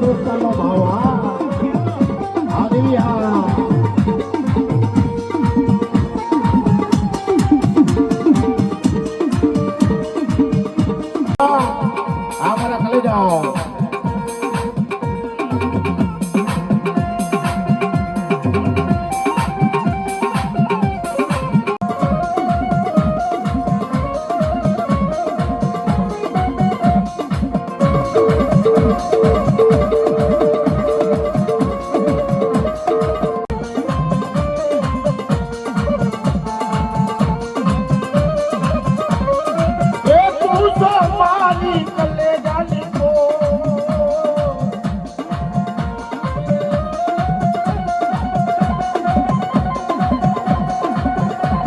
દોસ્તાનો ભાવ આ દેવી આ મારા કલે જાઓ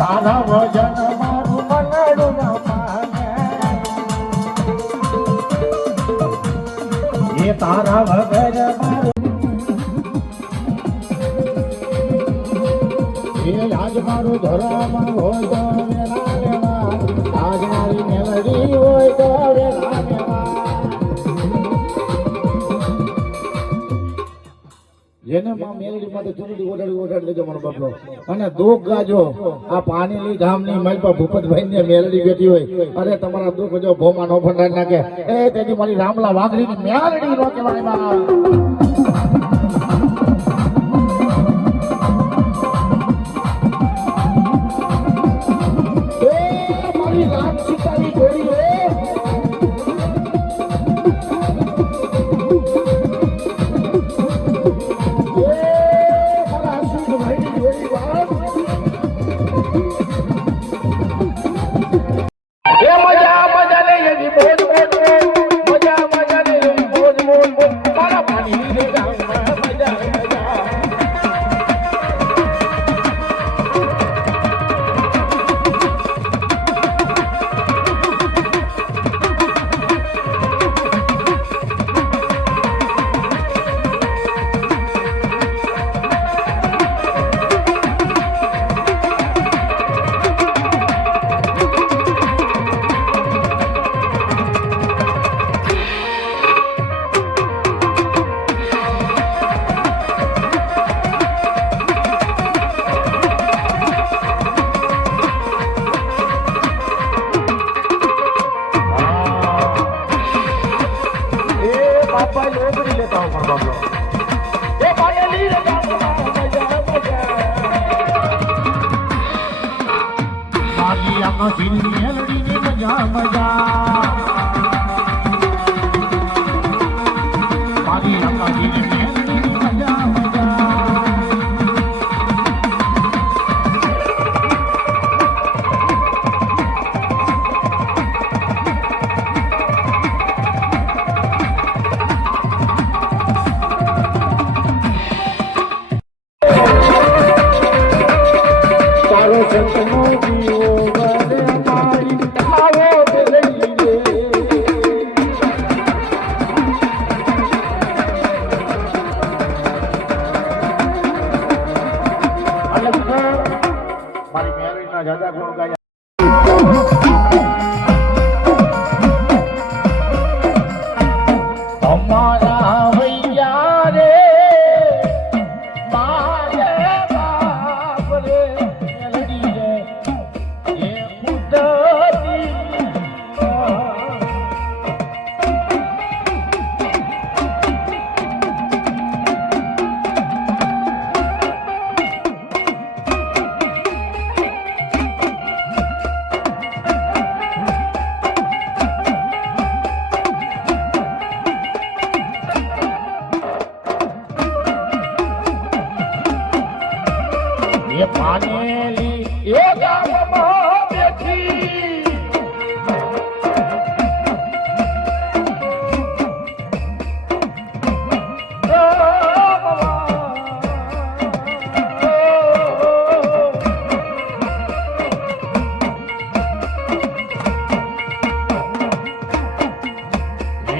તારા વજન મારું મનડું ન માને એ તારા વગર મારું એ આજ મારું ધરવામાં હોય તો વેલા વેલા આજ મારી મેલડી હોય તો વેલા વેલા જેને માં મેલડી માટે ચૂંટણી ઓઢાડી લેજો મારો બાપલો અને દુઃખ ગાજો આ પાણીની ગામની માલપા ભૂપતભાઈ ને મેલડી બેઠી હોય અરે તમારા દુઃખ જો ભોમાં નો ફંડાઈ નાખે એ તેની મારી રામલા વાઘરીની મેલડી નો કહેવાય મારી રામ સીતાની જોડી મજા મજા મારી અકાજી મેલડી મજા મજા તારો સંતનો જીવો મારી મેલડીના જાદા ગુણ ગાયા અમારા વૈયા રે મારે બાપ રે મેલડી રે એ મુદતી એ પાનેલી એ ગામમાં બેઠી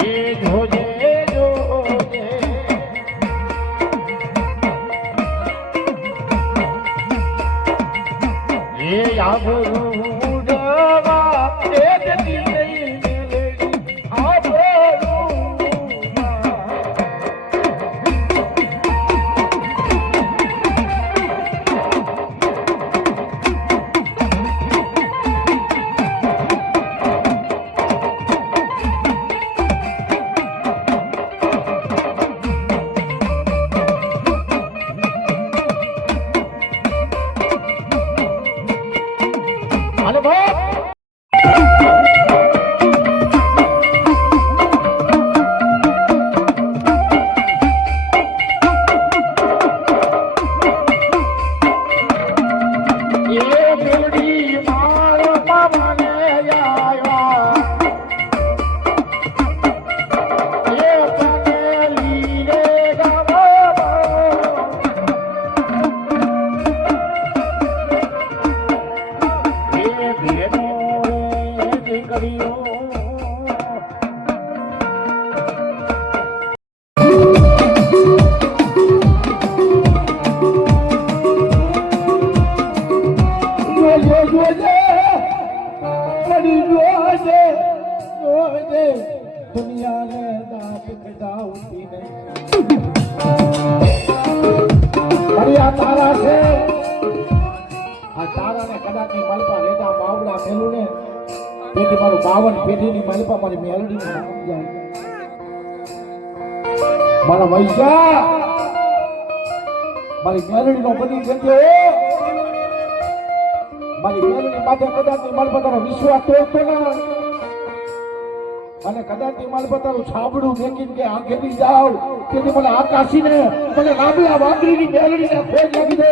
એ જોજે આવતી નહીં. અરે આ તારા છે, આ તારાને કદાચની માલપા રેટા બાવડા મેલું ને તેથી મારું 52 પેઢીની માલપા મારી મેલડીનું નામ જાય. મારા વૈસા મારી મેલડીનો બની જગ્યાએ મારી મેલડી માથે કદાચની માલપા તારો વિશ્વાસ તોડતો ના અને કદાચની માલપા તારું છાબડું મેકીને કે આંખેથી જાવ તેથી મને આકાશીને મને લાંબલા વાંદરીની મેલડીને ખોજ લાગી દે.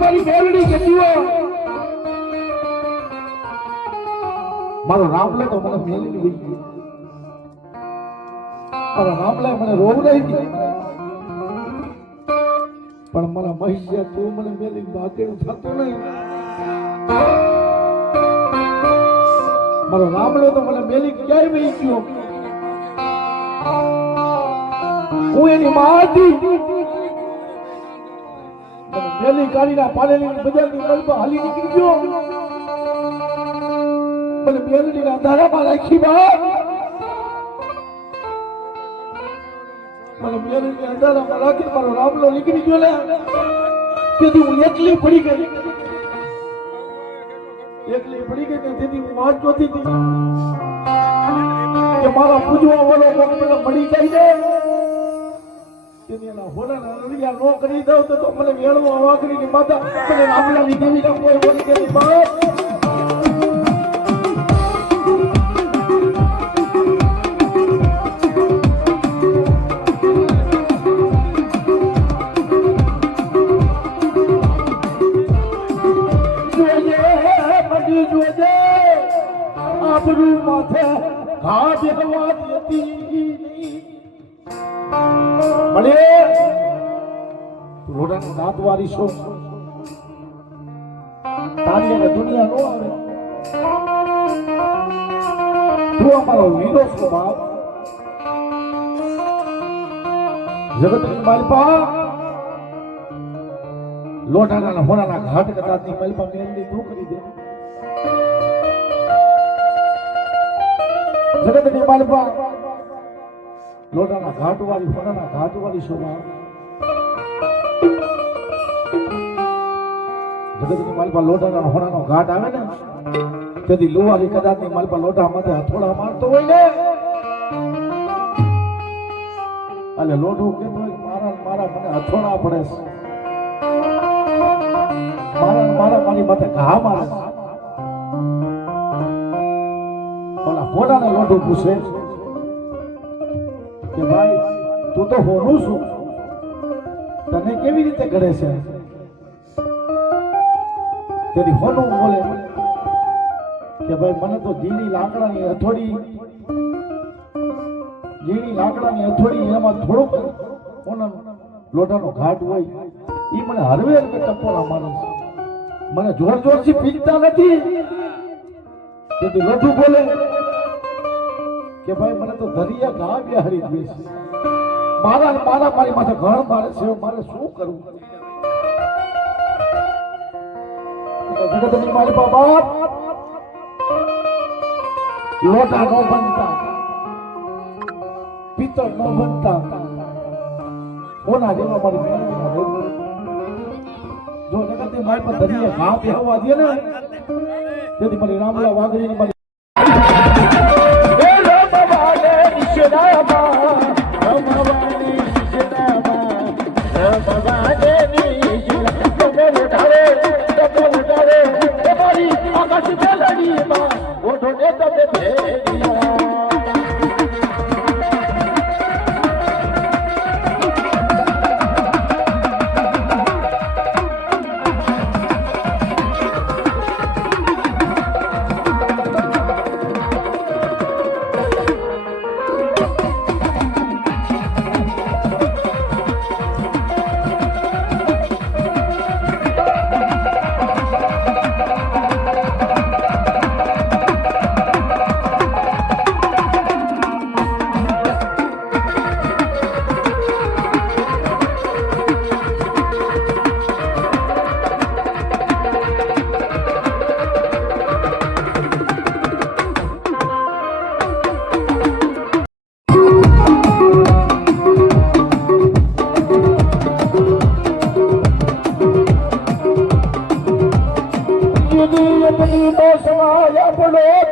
મારી મેલડી જતી મારો રામલે તો મને મેલડી ગઈ મારા રામલે મને રોવડાઈ ગઈ પણ મારા મહિષિયા તું મને મેલી ભાગેલું થતું નહીં. મારો રામલો તો મને મેલી ક્યાંય વહી ગયો. હું એની માં હતી મેલી કાઢીના પાલેલી બજારની મલબા હાલી નીકળી ગયો. મને મેલડીના દારામાં રાખી બા મને મેલડીના દારામાં રાખી મારો રામલો નીકળી ગયો ને તેથી હું એકલી પડી ગઈ ને તેથી હું વાત જોતી હતી કે મારા પૂજવા વાળો કોક પેલા મળી જાય ને તેથી એના હોડાના રળિયા નો કરી દઉં તો મને વેળવા વાકરીની માતા મને રામલાની દેવીના કોઈ બોલી ગઈ બાપ. આબરૂ માથે ઘા બેહવા દેતી મળે રોડાની દાંત વાળી છો તારી અને દુનિયા નો આવે તું અમારો વીરો છો બાપ. જગતની માલપા લોઢાના હોનાના ઘાટ કદાચની માલપા મેલડી તું કરી દે. જગતની માલપા લોટાના ઘાટવાળી હોનાના ઘાટવાળી શોભા જગતની માલપા લોટાના હોનાનો ઘાટ આવે ને તેથી લુવારી કદાચની માલપા લોટા માથે હથોડા મારતો હોય ને એટલે લોઢું કેતો હોય મારા મને હથોડા પડે છે મારી માથે ઘા મારે છે. ઓલા હોનાને લોઢું પૂછે કે ભાઈ તું તો હોનું છું તને કેવી રીતે કરે છે તેથી હોનું બોલે કે ભાઈ મને તો ઝીણી લાકડાની હથોડી એમાં થોડુંક લોટાનો ઘાટ હોય એ મને હરવે ટપોરા મારે છે. મને જોર જોરથી પીડતા નથી તેથી લોઢું બોલે કે ભાઈ મને તો દરિયા ઘા બિહારી દે છે. મારી માથે ઘર મારે છે મારે શું કરવું. જગતની મારી બાપ લોટા નો બનતા પિત્તળ નો બનતા કોના જેવા મારી મેળવીના રહેવું. જો જગતની મારી પર દરિયા ઘા બિહારવા દે ને તેથી મારી રામલા વાઘરીની મારી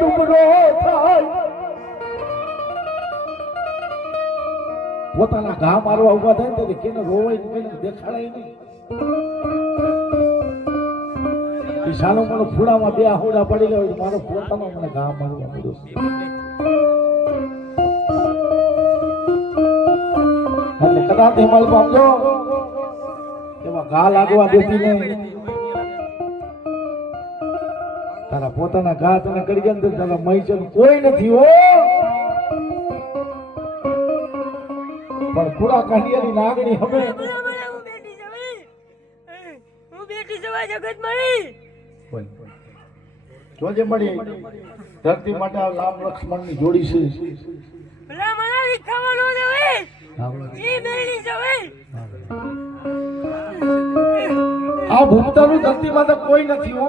ડુબરો થાય પોતાના ઘા મારવા ઉભા થાય ને કેને રોવાય ને કેને દેખાડાય નહીં સાનો મને ફૂડામાં બે આહોડા પડી ગયો મારો પોતાનો મને ઘા મારવા મળ્યો એટલે કદાચ હિમાલ પામજો એમાં ઘા લાગવા દેતી નહીં તારા પોતાના ઘા તને કરી ગયા ને તારા મહીચન કોઈ નથી હો પણ પૂરા કાઢિયાની લાગણી હવે હું બેટી જવા જગત મળી જોજે મળી ધરતી માટે આ રામ લક્ષ્મણ ની જોડી છે ભલા મને ખાવાનો દેવે ઈ મેળી જવે આ ભૂમતાનું ધરતી માતા કોઈ નથી હો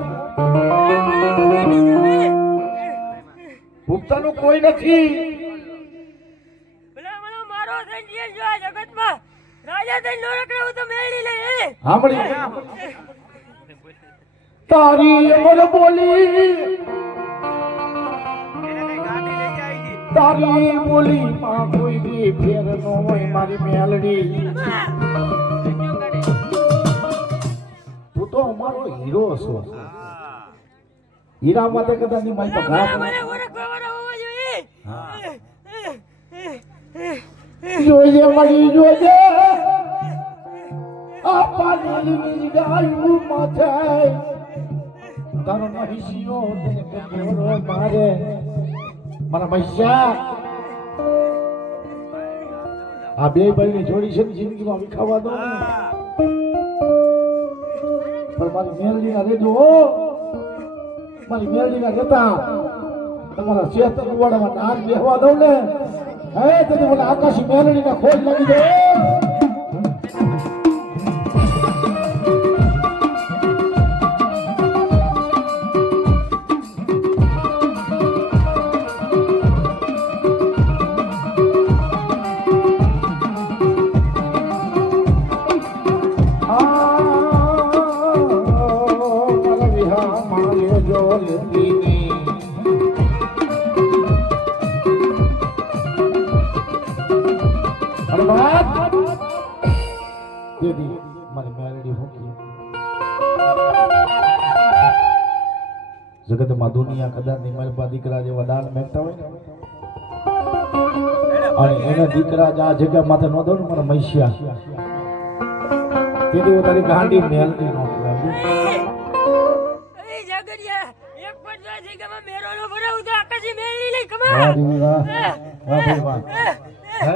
ભૂમતાનું કોઈ નથી ભલા મને મારો સંજીવ જો આ જગતમાં રાજા થઈ નો રખડે તો મેળી લે સાંભળી તારી અમર બોલી તારી બોલી માં કોઈ બી ફેર નો હોય મારી મેલડી તું તો અમારો હીરો છો હીરા માટે કદાચ ની મારી પાસે ઘા મને ઓળખવાનો હોવો જોઈએ જોજે મળી જોજે આ પાણી ગાયું માથે તારો મહિષીઓ તને કેવરો મારે મારા મહિષા આ બે ભાઈની જોડી છે ને જિંદગીમાં વિખાવા દો પણ મારી મેલડીના રેજો મારી મેલડીના રહેતા તમારા ચેતન ઉવાડામાં નાક બેહવા દઉં ને હે તને મને આકાશી મેલડીના ખોજ લાગી દે જગતમાં દુનિયા કદાચ ની મારી પાસે દીકરા જેવા દાન મેકતા હોય અને એના દીકરા જ આ જગ્યા માથે નો દઉં ને મને મૈસિયા તેથી તારી ગાંડી મેલતી નો એ જગરિયા એક પણ જો જગ્યામાં મેરો નો ભરાવ તો આકાશી મેળી લે કમા વાહ વાહ હે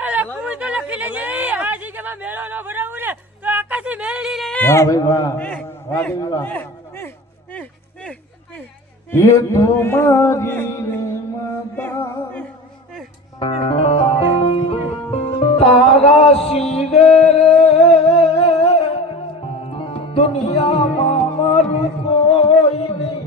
અલા કોઈ તો લખી લેજે આ જગ્યામાં મેરો નો ભરાવ ને તો આકાશી મેળી લે વાહ ભાઈ વાહ વાહ દેવી વાહ ये तुम्हारी माता तारा शिवे दुनिया मारू कोई नहीं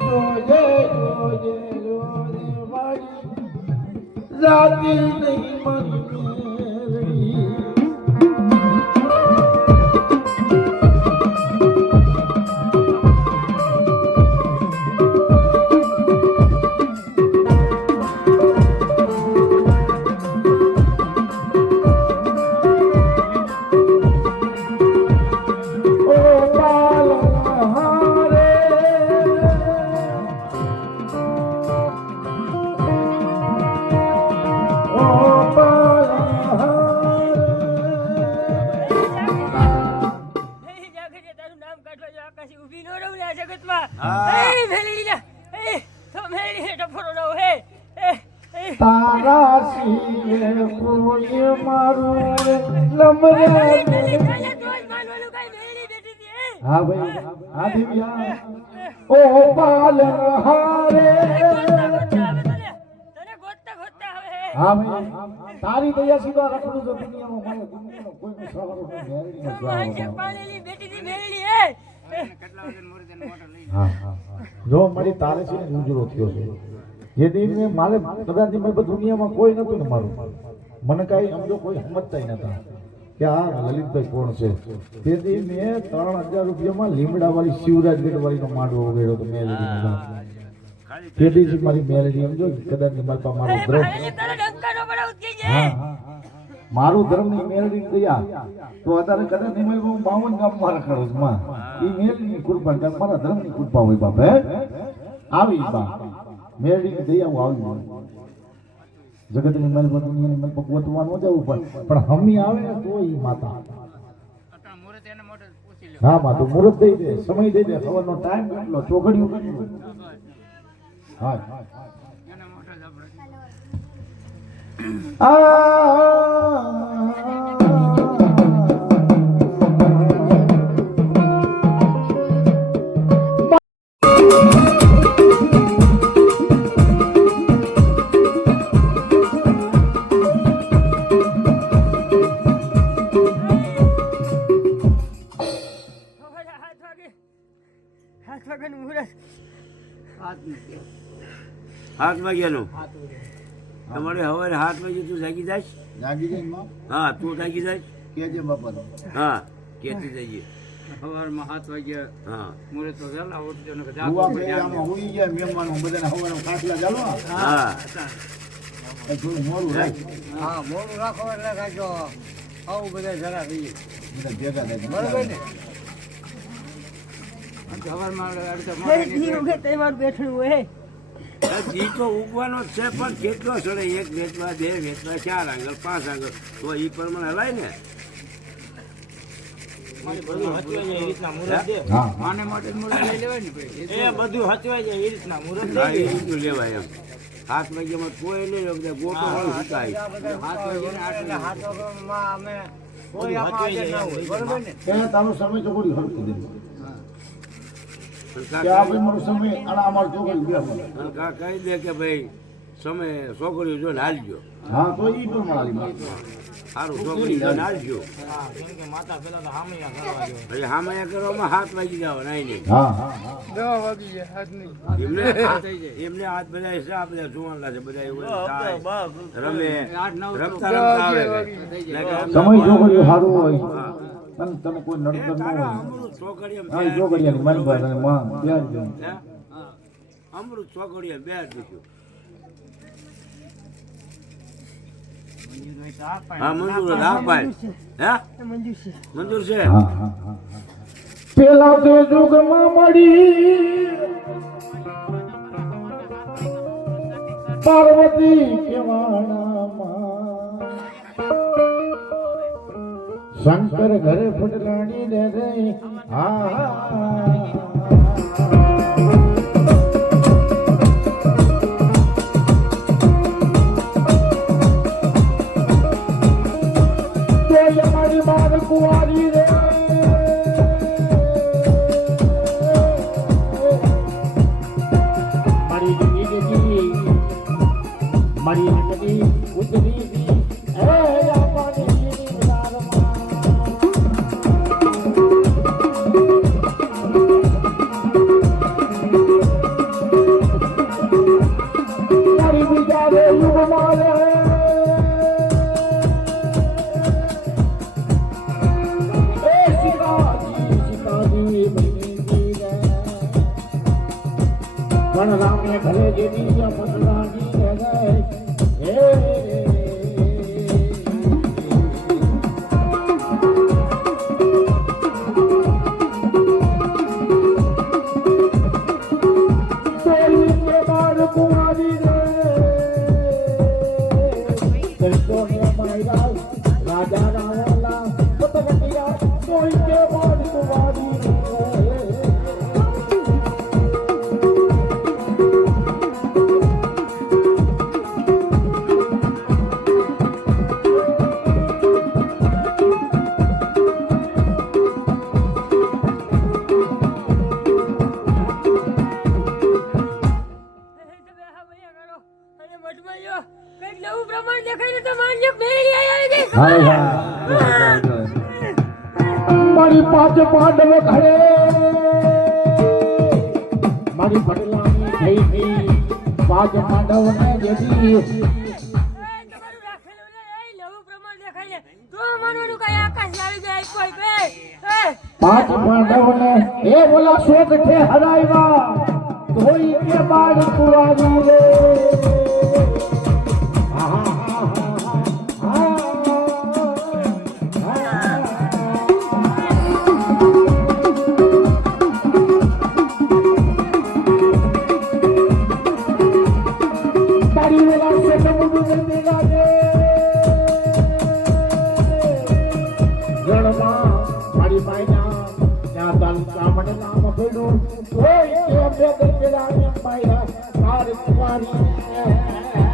रोजे रोजे रोजे वाली जाती नहीं मरी तारा सीने कोई मारू नमरे हाँ भाई हाँ दिव्या ओ पालन हारे हाँ भाई तारी दया सीधा रखूं तो दुनिया में मारे दुनिया में कोई सवाल नहीं बेटी दी मेरी है हाँ हाँ जो मारी तारे से गुजरो थयो છે જે દી મે મારે કદાચ મે દુનિયામાં કોઈ નતું ને મારું મને કાઈ સમજો કોઈ સમજતાય નતા કે આ લલિતભાઈ કોણ છે. તેથી મેં 3000 રૂપિયામાં લીમડાવાળી શિવરાજ ગઢવાળીનો માંડવો ઉગાડ્યો હતો મેલડીનો. તેથી મારી મેલડી સમજો કદાચ મારી પાસે મારો ધર્મ, ભાઈ તારા ડંકાનો બડાઉત કે છે હા મારું ધર્મની મેલડી દયા તો અત્યારે કદાચ નહીં હું 52 ગામમાં રખડું છું માં. એ મેલડીની કૃપા છે, મારા ધર્મની કૃપા હોય બાપ. હે આવી બા મેલડીની દયા હું આવી જગતની મહેલ બદની મહેલ પકવતવા ન જવું પણ હમી આવે ને તો ઈ માતા. હા માં તો મુહૂર્ત દઈ દે, સમય દઈ દે, સવારનો ટાઈમ કેટલો, ચોઘડિયું કેટલું. હા હાથ વાગ્યાનું મુહૂર્ત. 7 વાગ્યાનું તમારે હવે 7 વાગે તું જાગી જાય. જાગી જઈ માં હા તું જાગી જાય. કેજે બાપા. હા કેતી જઈએ. સવારમાં 7 વાગ્યા હા મુહૂર્ત તો વહેલા ઉઠજો ને હું આપણે આમાં હોઈ ગયા મહેમાનો બધાને હવારે ખાટલા ચાલો હા થોડું મોડું રાખ હા મોડું રાખો એટલે કાંઈક આવું બધા જરા રહીએ બધા ભેગા થાય બરોબર ને સવારમાં જી ઉગે તહેવાર બેઠું હોય. જી તો ઉગવાનો જ છે પણ કેટલો સડે 1 વેચવા 2 વેચવા 4 આંગળ 5 આંગળ તો એ પ્રમાણે હલાય ને. હા માને માટે જ મુહૂર્ત લઈ લેવાય ને ભાઈ. હા એ રીતનું લેવાય એમ. 7 વાગ્યામાં કોઈ નહીં બધા ગોટો વાળું શીખાય. 7 વાગ્યાને આટલે 7 વાગ્યામાં અમે કોઈ આમાં હાજર ના હોય બરોબર ને એને તારો સમય તો કોઈ હરકી દે પણ કે આ ભાઈ મારો સમય અને અમારો છોકરી બે કહી દે કે ભાઈ સમય છોકરીઓ જોઈને હાલજો. હા તો ઈ પણ મારી સારું છોકરી જોઈને હાલજો. પછી હામયા કરવામાં 7 વાગી જવાના નહીં. હા હા હા 10 વાગી જાય હાથ નહીં એમને હાથ બધા છે આ બધા જોવાના છે બધા એવું થાય. રમે 8 9 રમતા રમતા આવે કઈ. સમય છોકરીઓ સારું હોય અને તને કોઈ નડતર ન હોય. અમૃત છોકરીઓ હા છોકરીઓની મારી પાસે અને માં પ્યાર છે. અમૃત છોકરીઓ બે જ દીધું. હા મંજૂર હા ભાઈ હે મંજૂર છે. મંજૂર છે. હા હા હા પેલા તો જુગમાં મળી પાર્વતી કેવાણામાં શંકર ઘરે ફૂટરાણી ને રે હા મારી બાર કુંવારી રે મારી જિંદગી મારી જિંદગી ઉજળી એ આપણી મારી વિચારે યુગ મારે રામે ભલે જેની પતરાની રાજા રાવલા પતવટિયા કોઈ કે બાદ કુમારી મારી પાંચ પાંડવ ઘરે મારી બદલાની થઈ ગઈ પાંચ પાંડવ ને જેથી તમારું રાખેલું ને એ લહુ પ્રમાણ દેખાય છે તો રમવાનું કઈ આકાશ આવી જાય કોઈ બે પાંચ પાંડવોને એ બોલા શોક છે હરાવ્યા ધોઈ કે બાળ કુવાની રે તારી બોલા શોક મુદુ મેલા રે જળમાં મારી માયના ત્યાં તાલુકા મને નામ પડ્યું ઓય કે બે પેલા માયના તાર કુવાની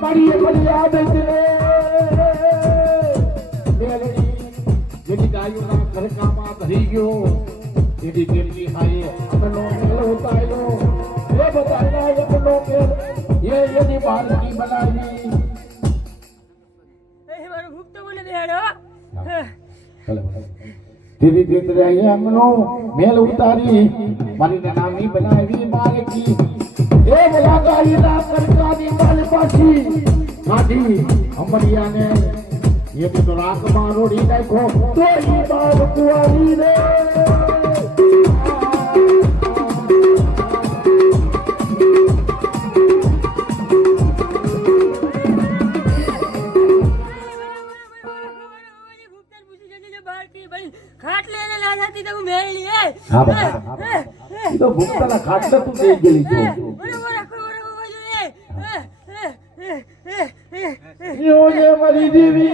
બડી બડી આદત રે મેલડી જેની ગાયોના ઘરકામાં ભરી ગયો જેની કેટલી હાય અમનો મેલો ઉતાર્યો એ બધાના એકનો કે એ એની બાળકી બનાવી એ મારું ભૂખ તો મને બેહાડો ધીરે ધીરે એમનો મેલ ઉતારી મારી નામી બનાવી બાળકી એ બોલા ગાયના કરકાની બાલ પાછી કાઢી અંબરિયાને એ તો રાખમાં રોડી નાખો તો ઈ બાળ કુવાની રે ખાટલે એને ના જાતી તો હું મેળી એ હા બાપા ઈ તો ભૂખતાના ખાટલે તું દઈ ગયેલી છો યો જે મારી દેવી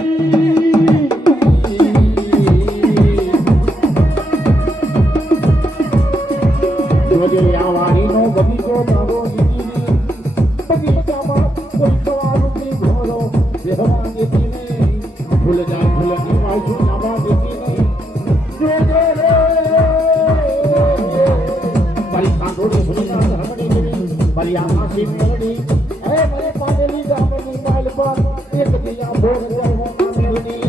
જોજે આ વાડીનો બગીચો તારો દીદી બગીચામાં કોઈ સવારું ની ઘોરો બેહવા દેતી નહીં ભૂલ જાય ભૂલની વાંચું નાવા દેતી નહીં જોજે રે મારી કાંઠોડી સુનિતા ધરમડી દેવી મારી આકાશી મેળડી અરે મને પાડેલી ગામની માલ પર એક દિયા ભોગ કરવો મેળડી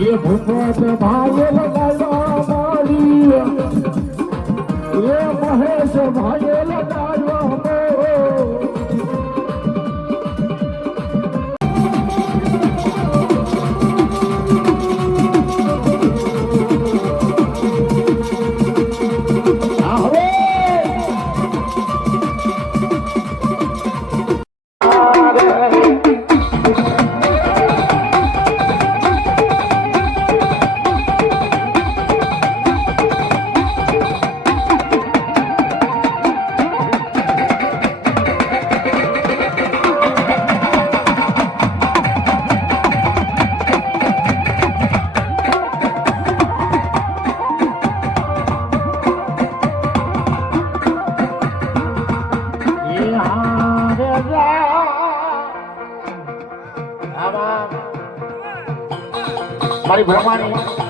ये भूपत भाई लगावा मारी ये महेश भाई लगावा मोर ભાઈ ભ્રમાણી